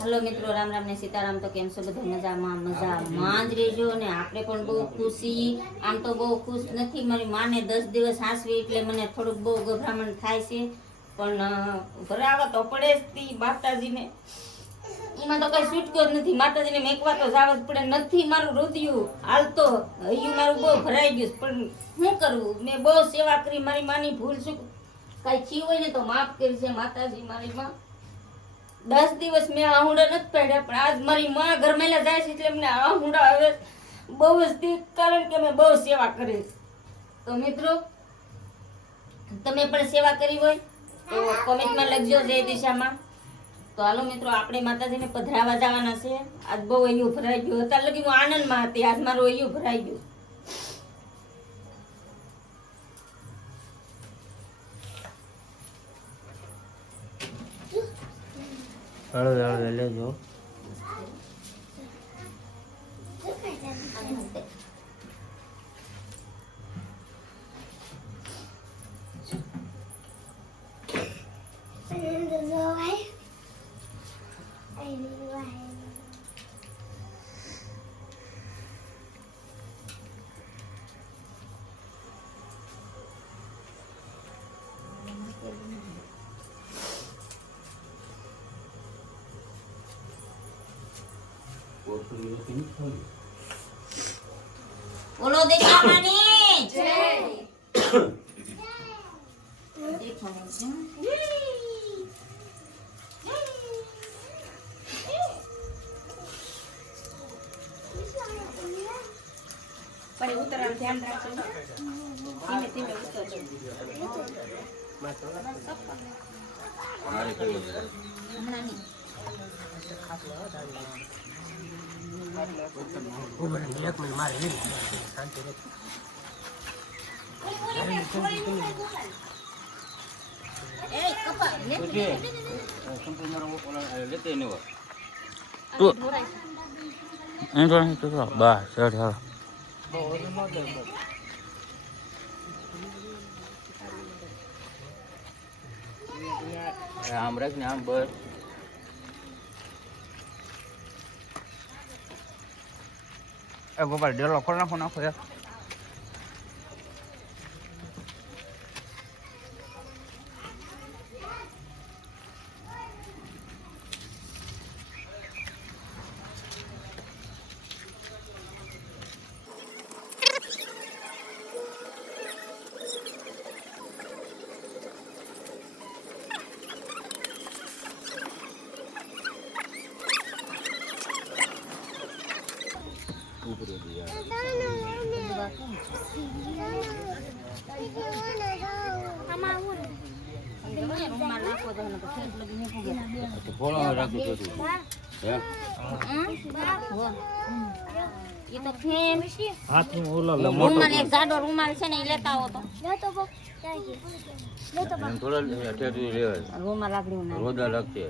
Hello मित्रों, राम राम ने सीताराम। तो केम छो बधा मजामां ज रहेजो ने आपणे पण बहु खुशी। आम तो बहु खुश नथी। मारी माने 10 दिवस हासवी એટલે મને થોડુંક બહુ ગભરામણ થાય છે, પણ ભરાવા તો પડે જ તી માતાજીને। એમાં તો કઈ છૂટકો જ નથી। માતાજીને મેકવા તો જાવ જ પડે। નથી મારું હૃદયું હાલતો હૈયું મારું બહુ ભરાઈ ગયું, પણ શું કરવું? મેં બહુ સેવા કરી। મારી માની ભૂલ શું કઈ થયું હોય ને તો માફ કરજે માતાજી। મારી માં 10 દિવસ મેં આહુડા નથી પાડ્યા, પણ આજ મારી માં ઘરમેલા જાય છે એટલે મને આહુડા હવે બહુ જ તીક, કારણ કે મેં બહુ સેવા કરી। તો મિત્રો, તમે પણ સેવા કરી હોય તો કોમેન્ટમાં લખજો જય દિશામાં। તો હાલો મિત્રો, આપણે માતાજીને પધરાવા જવાના છે। આજ બહુ હૈયું ભરાઈ ગયું। અત્યાર લગી હું આનંદમાં હતી, આજ મારું હૈયું ભરાઈ ગયું। હળવે હળવે લેજો। બોલો દેખાવાની જય। દેખાવાની જય। पर उतरा ध्यान રાખજો। ધીમે ધીમે ઉતરજો। હમણાં નહીં। આમ રાખ ને આમ બસ। ગોપાલ ડેલો ખોલ નાખો નાખો યાર। ये तो फेम हाथ में ओला રૂમાલ એક જાડો રૂમાલ છે ને એ લેતા આવો તો થોડા ટેટુ લેવાય। રૂમાલ લાકડી ના રોદા લાગશે।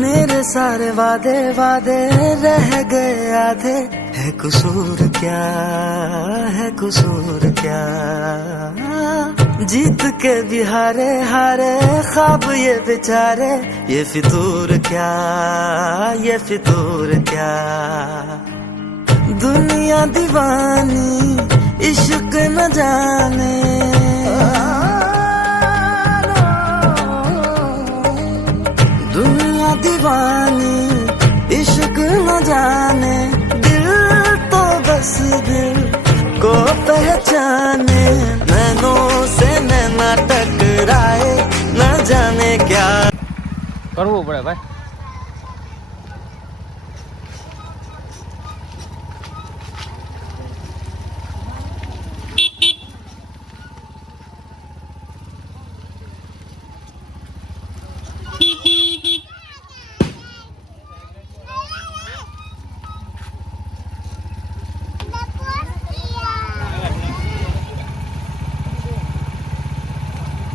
मेरे सारे वादे वादे रह गए आधे। है कसूर क्या, है कसूर क्या? जीत के भी हारे हारे ख्वाब ये बेचारे। ये फितूर क्या, ये फितूर क्या? दुनिया दीवानी इश्क न जाने। दुनिया दीवानी इश्क न जाने। दिल तो बस दिल को पहचाने। नैनों से नैना टकराए न जाने क्या કરવું પડે ભાઈ।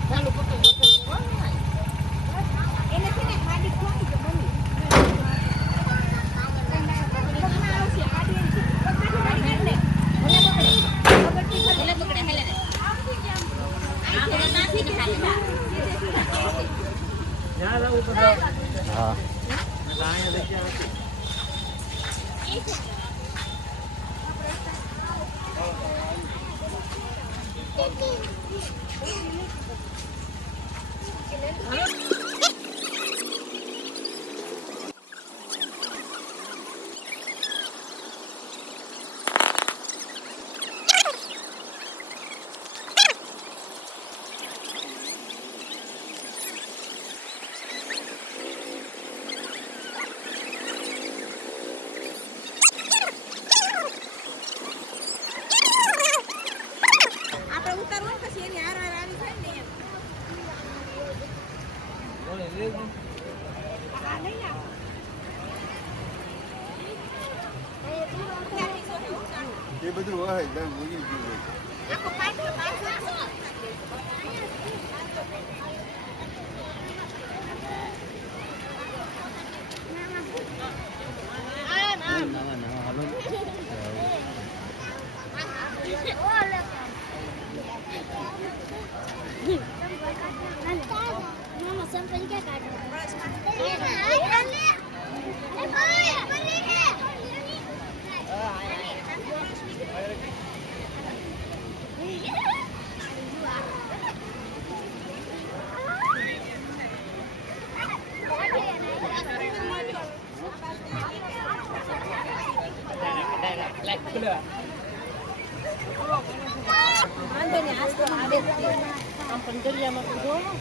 ચાલુ પકડ આપણે નાખીને ખાલી હા આપણે ઉતારવું પછી એની હાર હાર આવી જાય ને એમ. આ નહીં આવે. એ બધું હોય જેમ મૂકી દીધું આખો પાછો પાછો मामा संपल क्या काट વાંધો નહીં આજ તો આવે જ તે. આમ પણ દરિયામાં તો જોવો.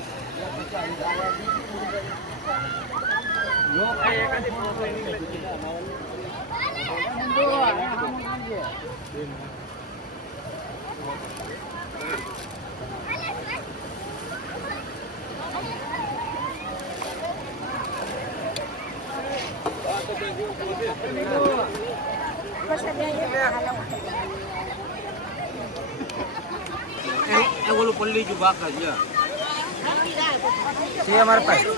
ઓલું પલ્લી જો બાકા છે અમારા પાસે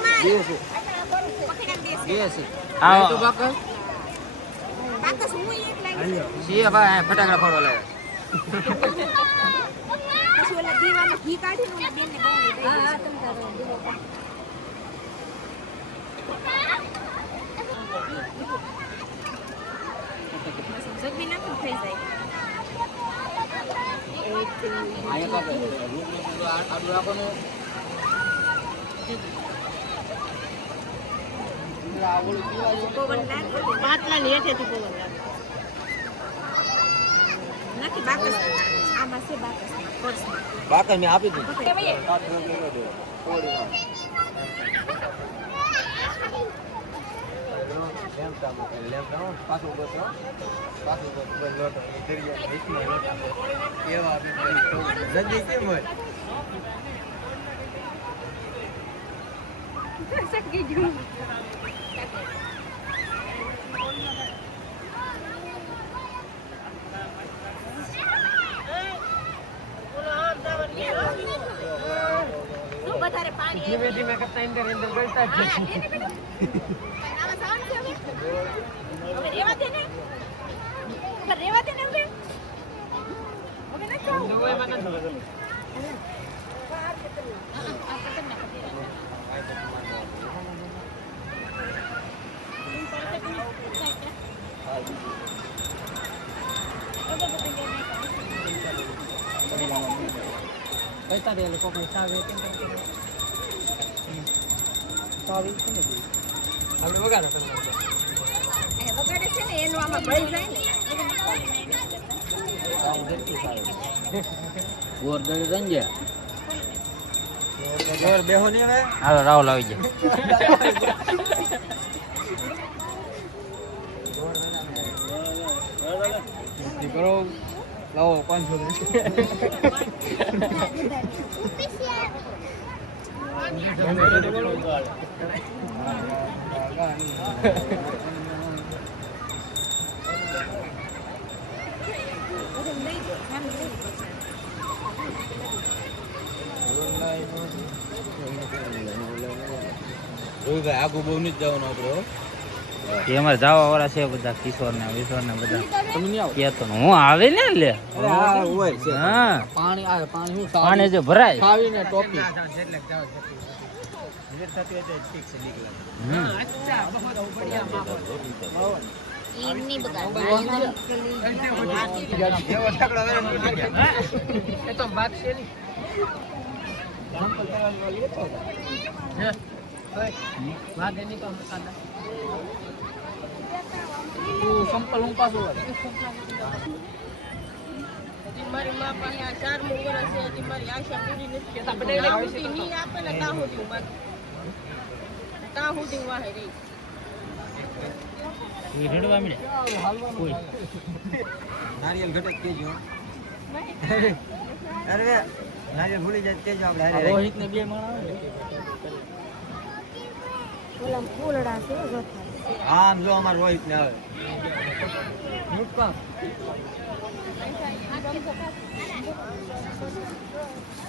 બે છે હા તો બાકા બાકસ હું એક લાગી છે ભાઈ ફટાકડા ફોડવા લાગે પછી ઓલા દીવાનું ઘી કાઢીને ઓલા બેનને બાવળી દઈ દઈશ. હા તમ તારે દીવો સગી નાખું થઈ જાય. આયા કાપે આડું રાખોને પવન લાગે પાટલાની હેઠેથી પવન લાગે. નથી બાકસ આમાં છે બાકસ પર્સમાં. બાકા મેં આપી દીધું સગી ગયું. શું વધારે પાણી ધીમે ધીમે કરતા અંદર ગળતા જ આમાં જવાનું છે હવે? હવે રેવા દે ને. હવે રેવા દે ને હવે. હવે નથી જવું. પૈસા દે લોકો પૈસા આવે આપણે વગાડો અહીંયા વગાડે છે ને એનું આમાં ભળી જાય ને. ગોરદડી રંજે ગોર બેહો ની હવે હાલો રાહુલ આવી જાય કરો લાવો 500 આગુ બહુ નથી જવાનું આપણે એ અમારે જવા વાળા છે બધા કિશોર ને વિશોર ને બધા કેતો ને હું આવે ને લે હા પાણી જે ભરાય એમની બગાડ મારી માં પાસે આ 4મું વર્ષ છે હજી મારી આશા પૂરી નથી થતી ત્યાં સુધી નહીં આપે ને ત્યાં સુધી બાકી ત્યાં સુધી વાહે રહી નારિયેલ ઘટક કેજો અરે નારિયેલ ભૂલી જાય કેજો આપણે રોહિત ને બે માણા આમ જો અમાર રોહિત ને આવે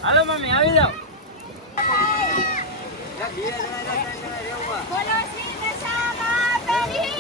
હાલો મમ્મી આવી જાઓ બોલો શ્રી કૃષ્ણ માતાજી